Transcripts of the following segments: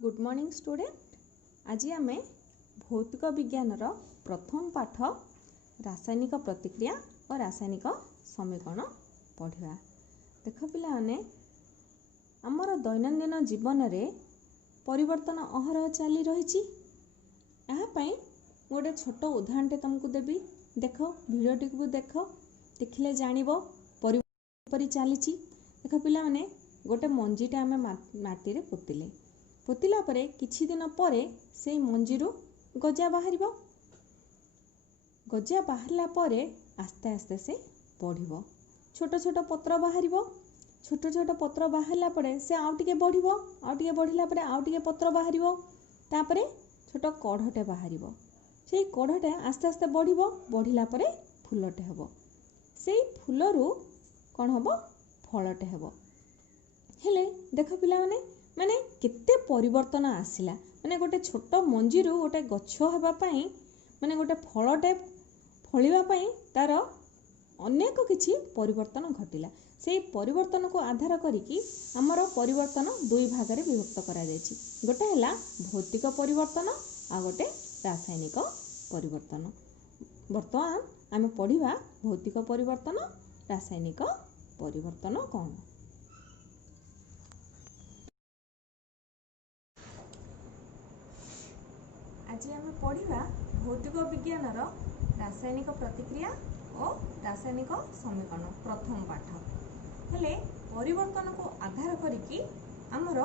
Good morning student. आज आम भौतिक विज्ञान प्रथम पाठ रासायनिक प्रतिक्रिया और रासायनिक समीकरण पढ़ा। देख पिलाने आमर दैनंदिन जीवन में परिवर्तन अहरह चली रही। यहाँ गोटे छोट उदाहरण तुमको देवी। देख भिडियोटी को देख, देखिले जान परिवर्तन चली। देख पिला माने गोटे मंजीटे आम माटी रे पोतिला परे किछि दिन परे से मंजीरु गजा बाहर। गजा बाहरला परे आस्ते आस्ते से बढ़िबो, छोट छोट पत्र बाहर। छोट छोट पत्र बाहरला परे से आउ टिके बढ़िबो, आउ टिके बढ़िला परे आउ टिके पत्र बाहरिबो, तापरे छोट कढ़टे बाहरिबो। सेई कढ़टे आस्ते आस्ते बढ़िबो, बढ़िला परे फुलटे हेबो। सेई फुलरू कोन हेबो, फलटे हेबो। हेले देख पिला माने केते परिवर्तन आसिला। माने गोटे छोट मंजीरू गोटे गछ हेबा पई, माने गोटे फलटे फलिबा पई तार अनेक किछि परिवर्तन घटिला। सेई परिवर्तन को आधार करिकि हमर परिवर्तन दुई भाग रे विभक्त करा जायछि। गोटे हला भौतिक परिवर्तन आ गोटे रासायनिक परिवर्तन। वर्तमान आमे पढ़िबा भौतिक परिवर्तन, रासायनिक परिवर्तन कोन। आज आम पढ़ा भौतिक विज्ञान रासायनिक प्रतिक्रिया और रासायनिक समीकरण प्रथम पाठ। हेले परिवर्तन को आधार करिकि आमर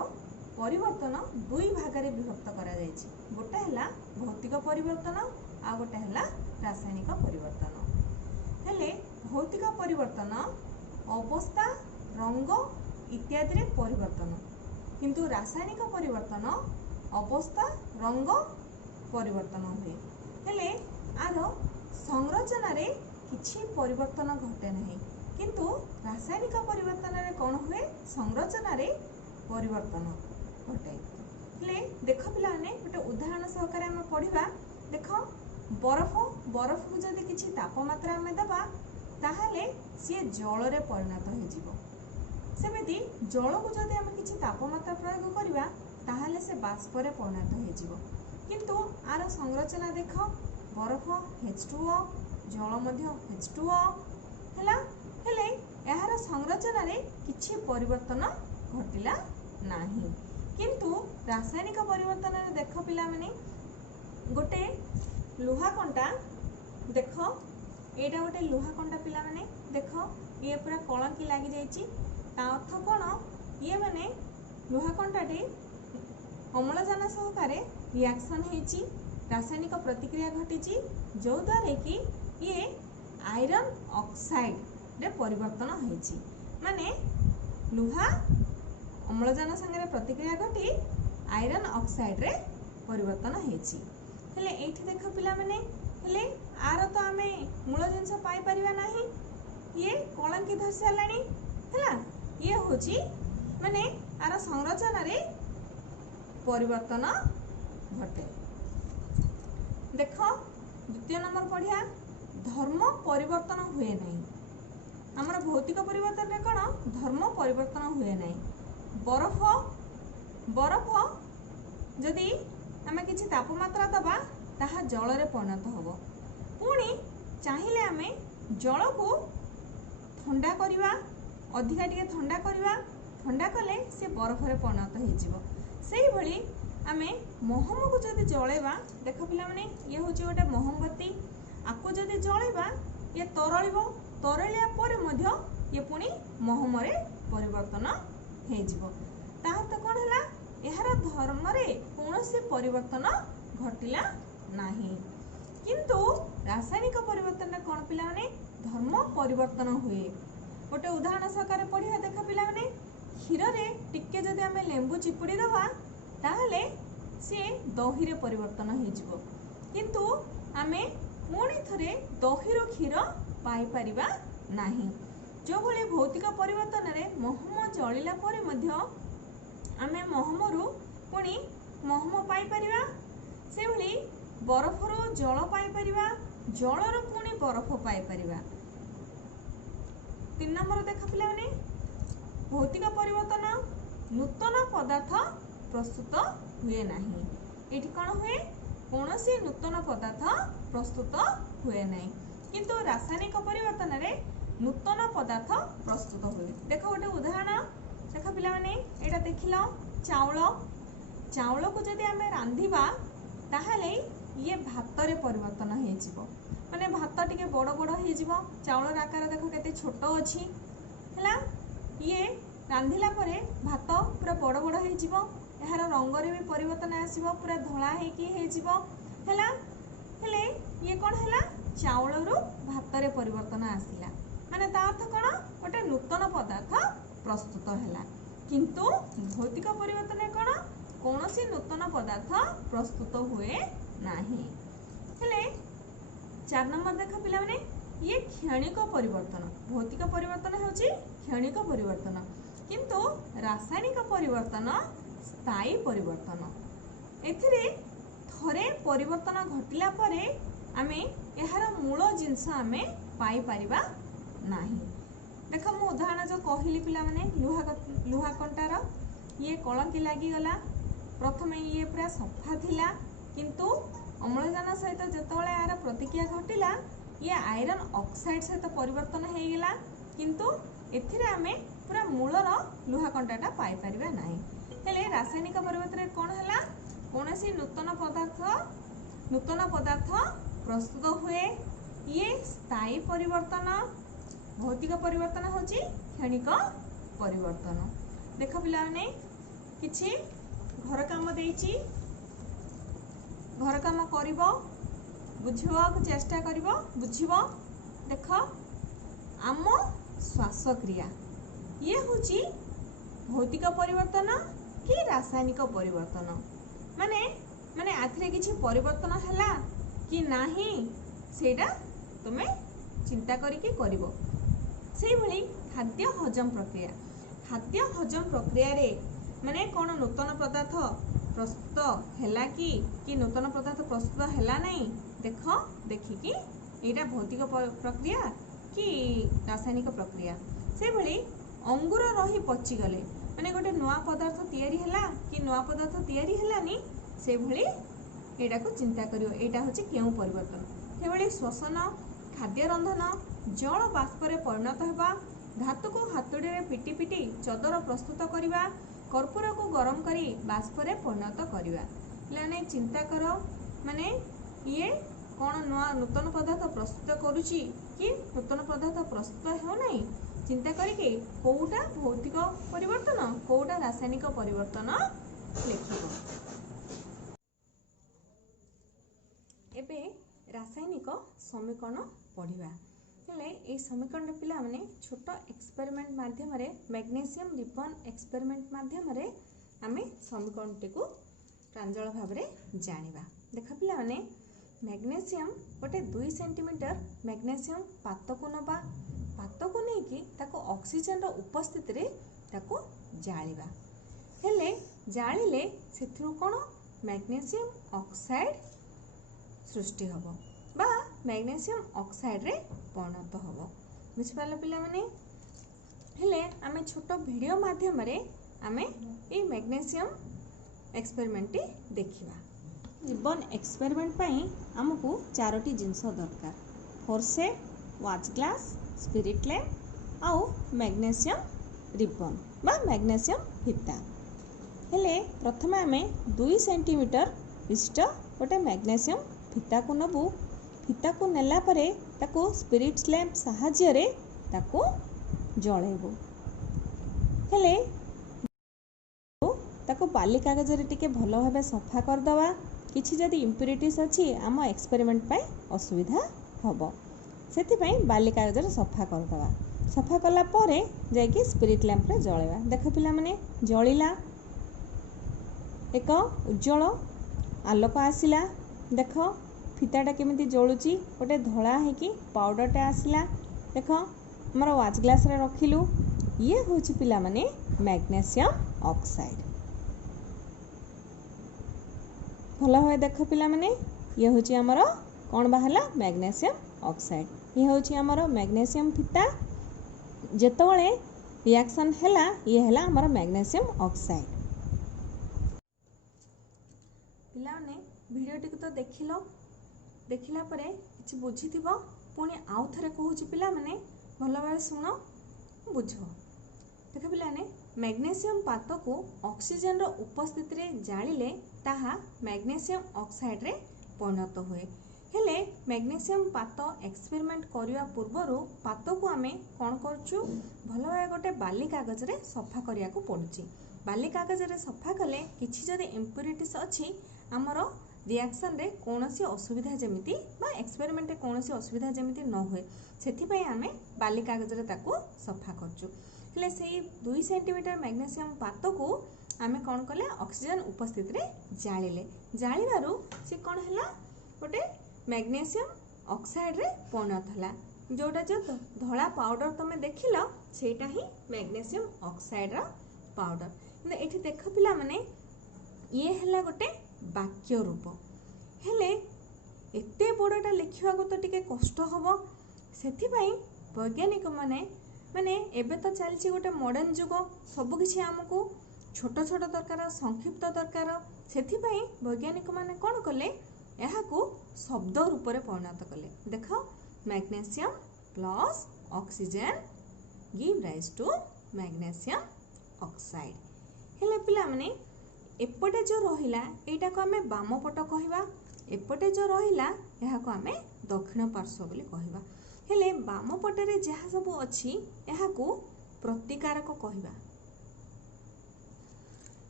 परिवर्तन दुई भाग रे विभक्त करा जायछि। गोटे हला भौतिक परिवर्तन आ गोटे हला रासायनिक परिवर्तन। हेले भौतिक परिवर्तन अवस्था, रंग इत्यादि रे परिवर्तन, किंतु रासायनिक परिवर्तन अवस्था, रंग परिवर्तन हुए। हेले आर संरचना रे किछि परिवर्तन घटे नहीं, किंतु रासायनिक परिवर्तन रे कोन हुए, संरचना रे परिवर्तन घटे। हेले देख पिलाने गोटे उदाहरण सहकारे हम पढ़िबा। देख बरफ को जदि किछि तापमात्रा में दबा ताहले सी जल रे परिणत हो जिवो। सेमिति जल को जदि हम किछि तापमात्रा प्रयोग करिबा ताहले से बाष्प रे परिणत हो जिवो। किंतु आर संरचना देख, बरफ H2O, जल मध्य H2O हैला। हेले यार संरचना रे किछि परिवर्तन घटिला नाही। किंतु रासायनिक परिवर्तन रे देख पिला माने गोटे लोहा कंटा, देख एटा गोटे लोहा कंटा पिला माने देख ये पूरा कलंकी लागि जायछि। ता अर्थ कोन, ये माने लोहा कंटाटे अम्लजान सहकारे रिएक्शन हेछि, रासायनिक प्रतिक्रिया घटिछि, जो द्वारा कि ये आयरन ऑक्साइड रे परिवर्तन हेछि। माने लोहा अम्लजान संगे प्रतिक्रिया घटी आयरन ऑक्साइड रे परिवर्तन हेछि। हेले एठी देख पिला माने हेले आर तो आमे मूल जिंस पाई परिबा नाही। ये कलंकी धर सालानी हैला। ये होछि माने आर संरचना रे परिवर्तन घटे। देख द्वितीय नंबर पढ़िया, धर्म परिवर्तन हुए नहीं। हमर भौतिक परिवर्तन रे कोन, धर्म परिवर्तन हुए नहीं। बरफ जदि आमे किछि तापमात्रा दबा ताहा जल रे परिणत होबो। पुणी चाहिले आमे जल को ठंडा करिवा, अधिका टिके ठंडा करिवा, ठंडा कले से बरफ रे परिणत हो जिवो। सेही भली आमे महम को जदि जळेबा, देख पिला माने ये होची गोटे मोमबत्ती, आको जदि जळेबा ये तरळिबो, तरळिया परे मध्य ये पुणी महम रे परिवर्तन हे जिवो। ताहा तो कोन हला, एहार धर्म रे कोनोसी परिवर्तन घटिला नाही। किंतु रासायनिक परिवर्तन रे कोन पिला माने धर्म परिवर्तन हुए। गोटे उदाहरण सहकारे पढ़िया। देख पिला माने क्षीर रे टिके जदि आमे लेंबू चिपुड़ी दबा ताहले से दही रे परिवर्तन हो जिवो। किंतु आमे पुणी थरे दही रो क्षीर पाई परिबा नाही। जो भली भौतिक परिवर्तन रे महम जळिला परे मध्य आमे महम रो पुणी महम पाई परिबा। से भली बरफ रो जल पाई परिबा, जल रो पुणी बरफ पाई परिबा। 3 नंबर देख पिला माने भौतिक परिवर्तन नूतन पदार्थ प्रस्तुत हुए नहीं। एठी कौन हुए कौनसी नूतन पदार्थ प्रस्तुत हुए नहीं, किंतु रासायनिक परिवर्तन रे नूतन पदार्थ प्रस्तुत हुए। देख गोटे उदाहरण देख पिला माने एटा देखिल चाउल को जदि आमे रांधिबा ताहले ये भात रे परिवर्तन हो जिवो, माने भात टिके बड़ बड़ हो जिवो, चाउल आकार देखो केते छोट अछि हला। ये रांधिला परे भात पूरा बड़ बड़ हो जिवो, यार रंग रे भी परिवर्तन आसीबो, पूरा धळा हे की हे जिवो हला। हेले ये कोन हला चाउल रु भात रे परिवर्तन आसिला, माने ता अर्थ कोन गोटे नूतन पदार्थ प्रस्तुत हला। किंतु भौतिक परिवर्तन कोन कौनसी नूतन पदार्थ प्रस्तुत हुए नाही। हेले 4 नंबर देख पिला माने ये क्षणिक परिवर्तन। भौतिक परिवर्तन होची क्षणिक परिवर्तन, किंतु रासायनिक परिवर्तन स्थायी परिवर्तन। एथिरे थरे परिवर्तन घटिला परे आमे एहार मूल जिंस आमे पाई परिबा नाही। देख मु उदाहरण जो कहली पिला माने लुहा कंटार ये कलंकी लागी गला, प्रथमे ये पूरा सफा थिला, किंतु अम्लजान सहित जेतोले यार प्रतिक्रिया घटिला ये आयरन ऑक्साइड सहित परिवर्तन हो गला, किंतु एथिरे आमे पूरा मूलर लुहा कंटाटा पाई परिबा नाही। हेले रासायनिक परिवर्तन कोन हला कौनसी नूतन पदार्थ प्रस्तुत हुए, ये स्थायी परिवर्तन। भौतिक परिवर्तन होची क्षणिक परिवर्तन। देख पिला माने किछि घर काम देइची, घर काम करिवो, बुझिବାକୁ चेष्टा करिवो, बुझिवो। देख आम श्वासक्रिया ये होची भौतिक परिवर्तन कि रासायनिक परिवर्तन, माने माने आथिरे किछि परिवर्तन हला कि नाही सेटा तुमे चिंता करिके करिवो। सेही भली खाद्य हजम प्रक्रिया रे माने कोन नूतन पदार्थ प्रस्तुत हैला कि नूतन पदार्थ प्रस्तुत हैला नहीं, देख देखिकी एटा भौतिक प्रक्रिया कि रासायनिक प्रक्रिया। से भली अंगूर रही पची गले माने गोटे नुआ पदार्थ तैयारी हैला कि नुआ पदार्थ तैयारी हैलानी, से भली एटा को चिंता करियो एटा होची केउ परिवर्तन। से भली श्वसन, खाद्य रंधन, जल बाष्प रे परिणत हेबा, धातु को हातुड़ी रे पिटी पिटी चदर प्रस्तुत करिबा, कर्पूर को गरम करी बाष्प रे परिणत करिबा। लाने चिंता करो माने ये कौन नुआ नूतन पदार्थ प्रस्तुत करुची कि नूतन पदार्थ प्रस्तुत हो नहीं, चिंता करिके कोउटा भौतिक परिवर्तन कोउटा रासायनिक परिवर्तन लिखिबो। एबे रासायनिक समीकरण पढ़िबा। हेले ए समीकरण पिला माने छोट एक्सपेरिमेंट माध्यम रे मैग्नीशियम रिबन एक्सपेरिमेंट माध्यम रे आमे समीकरण टिकु प्रांजल भाव रे जानिबा। देख पिला माने मैग्नीशियम गोटे 2 सेंटीमीटर मैग्नीशियम पात को नबा, पात को नहीं कि ताको ऑक्सीजन रो उपस्थिति रे ताको जालिबा। हेले जालिले सेथरु कोन मैग्नीशियम ऑक्साइड सृष्टि हबो बा मैग्नीशियम ऑक्साइड रे परिणत हबो। बुझिपाले पिला माने। हेले आमे छोट वीडियो माध्यम रे आमे ए मैग्नीशियम एक्सपेरिमेंट टी देखिबा। रिबन एक्सपेरिमेंट पई हमकु 4टी जिंस दरकार, forceps, watch glass, spirit lamp आउ मैग्नीशियम रिबन बा मैग्नीशियम फीता। हेले प्रथमे आमे 2 सेंटीमीटर विशिष्ट गोटे मैग्नीशियम फीता को नबु। फीता को नेला परे ताको स्पिरिट लैम्प सहाय्य रे ताको जळेबो। हेले ताको बाली कागज रे टिके भलो भाबे सफा कर दवा। किछि जदि इम्प्युरिटीज अछि आम एक्सपेरिमेंट पई असुविधा हबो, सेति पई बाली कागज रे सफा कर दवा। सफा कला परे जायकि स्पिरिट लैम्प रे जळेबा। देख पिला माने जळिला, एक उज्जवल आलोक आसिला। देख फीताटा केमिति जळुची, गोटे धळा है कि पाउडरटे आसिला। देख हमर वाच ग्लास रे रखिलु, ये होची पिला माने मैग्नीशियम ऑक्साइड। भल भाव देख पिला माने ये होची हमर कोन बाहला मैग्नीशियम ऑक्साइड। ये होची हमर मैग्नीशियम फीता। जेतबळे रिएक्शन हैला ये हैला हमर मैग्नेशियम ऑक्साइड। पिला ने वीडियोटी को तो देखिला परे किछि बुझिथिबो पुणी आउ थरे कहूछि पिला माने भल भाबे सुनो बुझ। देख पिलाने मैग्नेशियम पात को ऑक्सीजन रो उपस्थिति रे जालिले ताहा मैग्नेशियम ऑक्साइड रे परिणत हुए। हेले मैग्नेशियम पात एक्सपेरिमेंट करिया पूर्वरु पात को आमे कोन करछु भल भाबे गोटे बाली कागज रे सफा करिया को पडुची। बाली कागज रे सफा कले किछि जदि इम्प्युरिटीज अछि हमर रिएक्शन रे कोनोसी असुविधा जेमिति बा एक्सपेरिमेंट रे कोनोसी असुविधा जेमिति न होए सेथि पई आमे बाली कागज रे ताको सफा करछु। हेले सेही 2 सेंटीमीटर मैग्नेशियम पात को आमे कोन कले ऑक्सीजन उपस्थिति रे जालिबारु से कोन हला गोटे मैग्नेशियम ऑक्साइड रे परिणत हला। जोटा जो धला पाउडर तमे देखिलो सेटा ही मैग्नेशियम ऑक्साइड रा पाउडर। 근데 एठी देख पिला माने ये हला गोटे वाक्य रूप हेले एते बड़टा लिखिबा को तो टिके कष्ट हबो सेथि पई वैज्ञानिक माने एबे तो चलछि गोटे मॉडर्न जुग सब किछि हमकु छोट छोट दरकार संक्षिप्त दरकार सेथि पई वैज्ञानिक माने कोन कले एहाकू शब्द रूप रे परिणत कले। देख magnesium plus oxygen give rise to magnesium oxide. हेले पिला माने एपटे जो रहिला एटा को हमें बाम पट कहिबा एपटे जो रहिला एहा को हमें दक्षिण पार्श्व बोली कहिबा। हेले बाम पटे रे जहा सब अछि एहा को प्रतिकारक कहिबा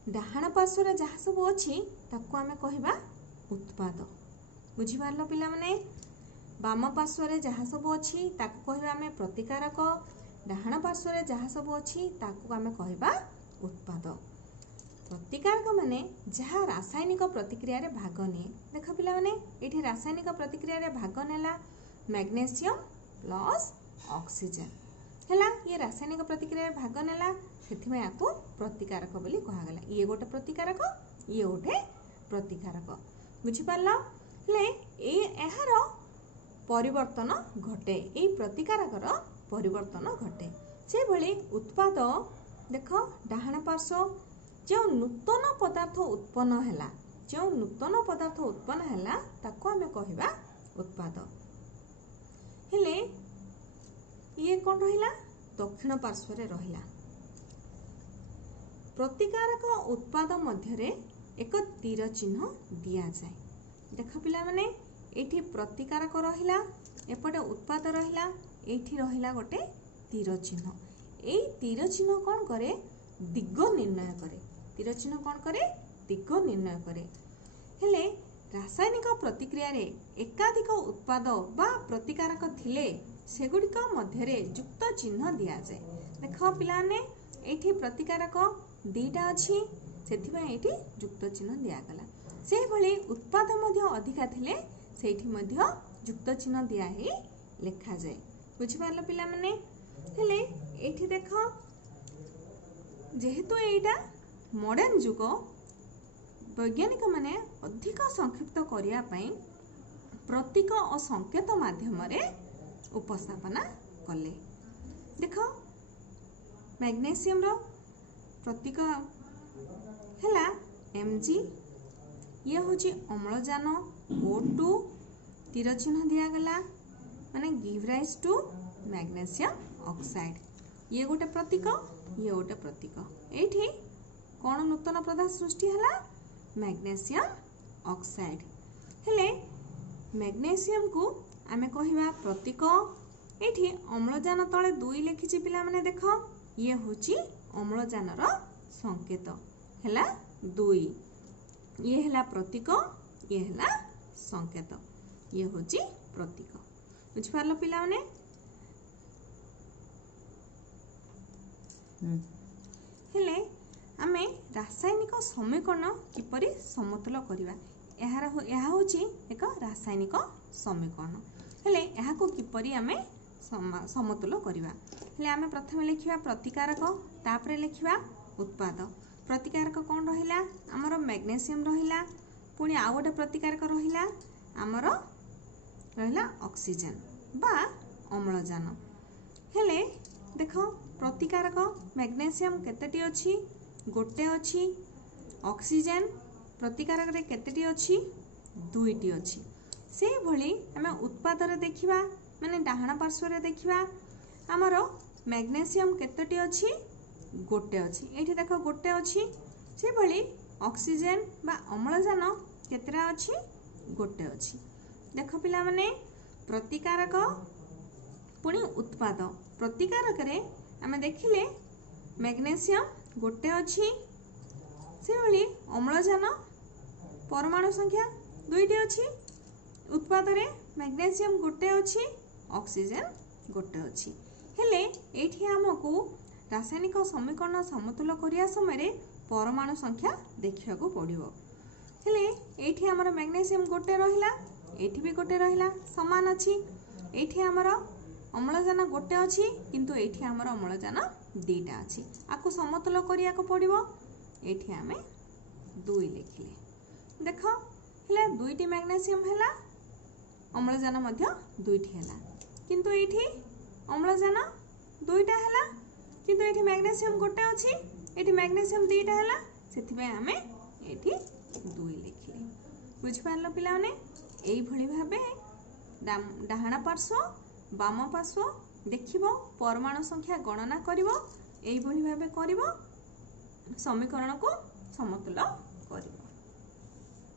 डाहाण पार्श्व रे जहा सब अछि ताको हमें कहिबा उत्पाद। बुझी पारलो पिला माने बाम पार्श्व रे जहा सब अछि ताको कहिबा हमें प्रतिकारक डाहाण पार्श्व रे जहा सब अछि ताको हमें कहिबा उत्पाद। प्रतिकारक माने जहा रासायनिक प्रतिक्रिया रे भाग निए। देख पिला माने एठी रासायनिक प्रतिक्रिया रे भाग नेला मैग्नेशियम प्लस ऑक्सीजन हैला ये रासायनिक प्रतिक्रिया रे भाग नेला सेथि में आको प्रतिकारक बोली कहा गला। ये गोटे प्रतिकारक ये गोटे प्रतिकारक बुझी पारला। ले ए एहार परिवर्तन घटे ए प्रतिकारकर परिवर्तन घटे से भली उत्पाद। देख डाहाण पार्श्व जो नूतन पदार्थ उत्पन्न हैला ताको हमें कहिबा उत्पाद। हेले ये कौन रहिला दक्षिण पार्श्व रे रहिला। प्रतिकारक उत्पाद मध्य रे एक तीर चिन्ह दिया जाए। देख पिला माने एठी प्रतिकारक रहिला एपटे उत्पाद रहिला एठी रहिला गोटे तीर चिन्ह। एई तीर चिन्ह कौन करे दिग निर्णय करे। तीर चिन्ह कौन करे दिग निर्णय करे। हेले रासायनिक प्रतिक्रिया रे एकाधिक उत्पाद बा प्रतिकारक थिले सेगुडिक मध्य रे युक्त चिन्ह दिया जाए। देख पिलाने एठी प्रतिकारक दीटा अछि सेथि में एठी युक्त चिन्ह दिया गला। से भली उत्पाद मध्य अधिका थिले सेठी मध्य युक्त चिन्ह दिया ही लेखा जाए। बुझि पारलो पिला माने। हेले एठी देख जेहेतु एटा मॉडर्न जुग वैज्ञानिक माने अधिक संक्षिप्त करिया पई प्रतीक और संकेत माध्यम रे उपस्थापना कले। देख मैग्नेशियम रो प्रतीक हैला Mg ये होची अम्लजान O2 तीर चिन्ह दिया गला माने give rise to magnesium oxide. ये गोटे प्रतीक ये गोटे प्रतीक। एठी कौन नूतन पदार्थ सृष्टि हला मैग्नेशियम ऑक्साइड। हेले मैग्नेशियम को आमे कहिबा प्रतीक। एठी अम्लजान तले 2 लिखिछि पिला माने देख ये होची अम्लजान रो संकेत हैला 2 ये हैला प्रतीक ये हैला संकेत ये होची प्रतीक। बुझ पारलो पिला माने। हेले आमे रासायनिक समीकरण किपरि समतुल करिबा यहा होची एक रासायनिक समीकरण। हेले यहा को किपरि आमे समतुल करिबा हेले आमे प्रथम लिखिबा प्रतिकारक तापरे लिखिबा उत्पाद। प्रतिकारक कोन रहिला हमर मैग्नेशियम रहिला पुनी आ गोटे प्रतिकारक रहिला हमर रहिला ऑक्सीजन बा अम्लजान। हेले देखो प्रतिकारक मैग्नेशियम केतेटी अछि गोटे अछि ऑक्सीजन प्रतिकारक रे केतेटी अछि दुईटी अछि से भली आमे उत्पाद रे देखिबा माने डाहाण पार्श्व रे देखिबा हमरो मैग्नेशियम केतेटी अछि गोटे अछि एठी देखो गोटे अछि से भली ऑक्सीजन बा अम्लजान केतेरा अछि गोटे अछि देखो पिला माने प्रतिकारक पुणी उत्पाद प्रतिकारक रे आमे देखिले मैग्नेशियम गोटे अछि से भली अम्लजान परमाणु संख्या दुईटी अछि उत्पाद रे मैग्नेशियम गोटे अछि ऑक्सीजन गोटे अछि हेले एठी हमकु रासायनिक समीकरण समतुल करिया समय रे परमाणु संख्या देखिया को पड़िबो हेले एठी हमर मैग्नेशियम गोटे रहिला एठी भी गोटे रहिला समान अछि एठी हमर अम्लजान गोटे अछि किंतु एठी हमर अम्लजान दुईटा अछि आकु समतुल करिया को पड़िबो एठी हमें 2 लिखिले देखो हेला दुईटी मैग्नेशियम हेला अम्लजान मध्य दुईटी हेला किंतु एठी अम्लजान दुईटा हेला किंतु एठी मैग्नेशियम गोटे अछि एठी मैग्नेशियम दुईटा हेला सेथि में हमें एठी 2 लिखिले बुझ पारलो पिला माने एई भली भाबे डाहाण पार्श्व बाम पार्श्व देखिबो परमाणु संख्या गणना करिवो एई भली भाबे करिवो समीकरण को समतुल करिवो।